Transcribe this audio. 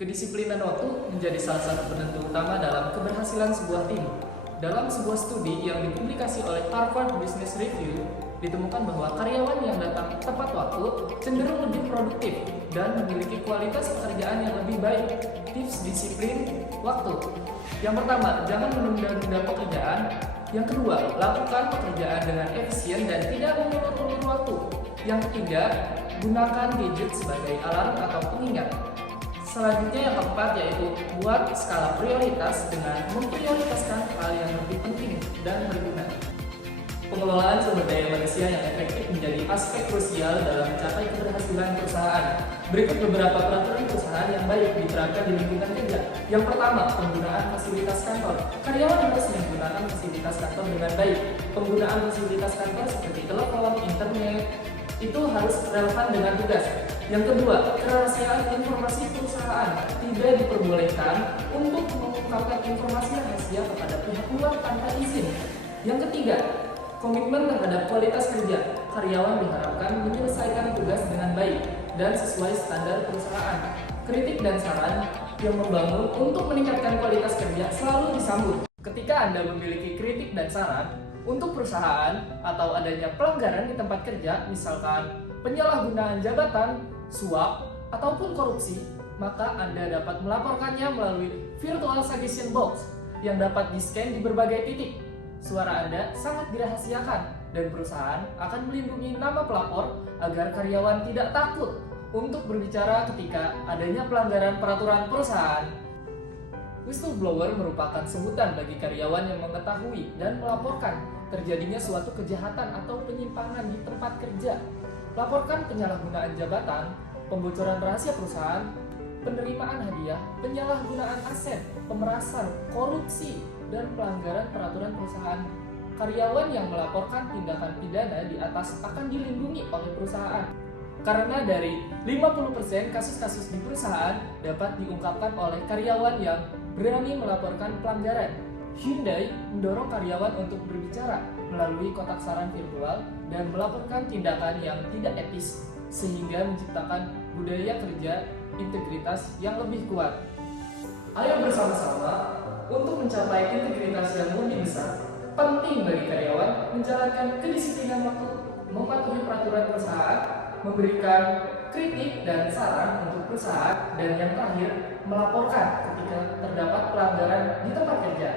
Kedisiplinan waktu menjadi salah satu penentu utama dalam keberhasilan sebuah tim. Dalam sebuah studi yang dipublikasi oleh Harvard Business Review, ditemukan bahwa karyawan yang datang tepat waktu cenderung lebih produktif dan memiliki kualitas pekerjaan yang lebih baik. Tips disiplin waktu. Yang pertama, jangan menunda-nunda pekerjaan. Yang kedua, lakukan pekerjaan dengan efisien dan tidak mengulur-ulur waktu. Yang ketiga, gunakan gadget sebagai alarm atau pengingat. Selanjutnya yang keempat yaitu buat skala prioritas dengan memprioritaskan hal yang lebih penting dan berguna. Pengelolaan sumber daya manusia yang efektif menjadi aspek krusial dalam mencapai keberhasilan perusahaan. Berikut beberapa peraturan perusahaan yang baik diterapkan di lingkungan kerja. Yang pertama, penggunaan fasilitas kantor. Karyawan harus menggunakan fasilitas kantor dengan baik. Penggunaan fasilitas kantor seperti telepon, internet, itu harus relevan dengan tugas. Yang kedua, kerahasiaan informasi perusahaan. Tidak diperbolehkan untuk mengungkapkan informasi rahasia kepada pihak luar tanpa izin. Yang ketiga, komitmen terhadap kualitas kerja. Karyawan diharapkan menyelesaikan tugas dengan baik dan sesuai standar perusahaan. Kritik dan saran yang membangun untuk meningkatkan kualitas kerja selalu disambut. Ketika Anda memiliki kritik dan saran untuk perusahaan atau adanya pelanggaran di tempat kerja, misalkan penyalahgunaan jabatan, suap, ataupun korupsi, maka Anda dapat melaporkannya melalui virtual suggestion box yang dapat di-scan di berbagai titik. Suara Anda sangat dirahasiakan dan perusahaan akan melindungi nama pelapor agar karyawan tidak takut untuk berbicara ketika adanya pelanggaran peraturan perusahaan. Whistleblower merupakan sebutan bagi karyawan yang mengetahui dan melaporkan terjadinya suatu kejahatan atau penyimpangan di tempat kerja. Laporkan penyalahgunaan jabatan, pembocoran rahasia perusahaan, penerimaan hadiah, penyalahgunaan aset, pemerasan, korupsi, dan pelanggaran peraturan perusahaan. Karyawan yang melaporkan tindakan pidana di atas akan dilindungi oleh perusahaan. Karena dari 50% kasus-kasus di perusahaan dapat diungkapkan oleh karyawan yang berani melaporkan pelanggaran. Hyundai mendorong karyawan untuk berbicara melalui kotak saran virtual dan melaporkan tindakan yang tidak etis sehingga menciptakan budaya kerja integritas yang lebih kuat. Ayo bersama-sama untuk mencapai integritas yang lebih besar. Penting bagi karyawan menjalankan kedisiplinan waktu, mematuhi peraturan perusahaan, memberikan kritik dan saran untuk perusahaan, dan yang terakhir, melaporkan ketika terdapat pelanggaran di tempat kerja.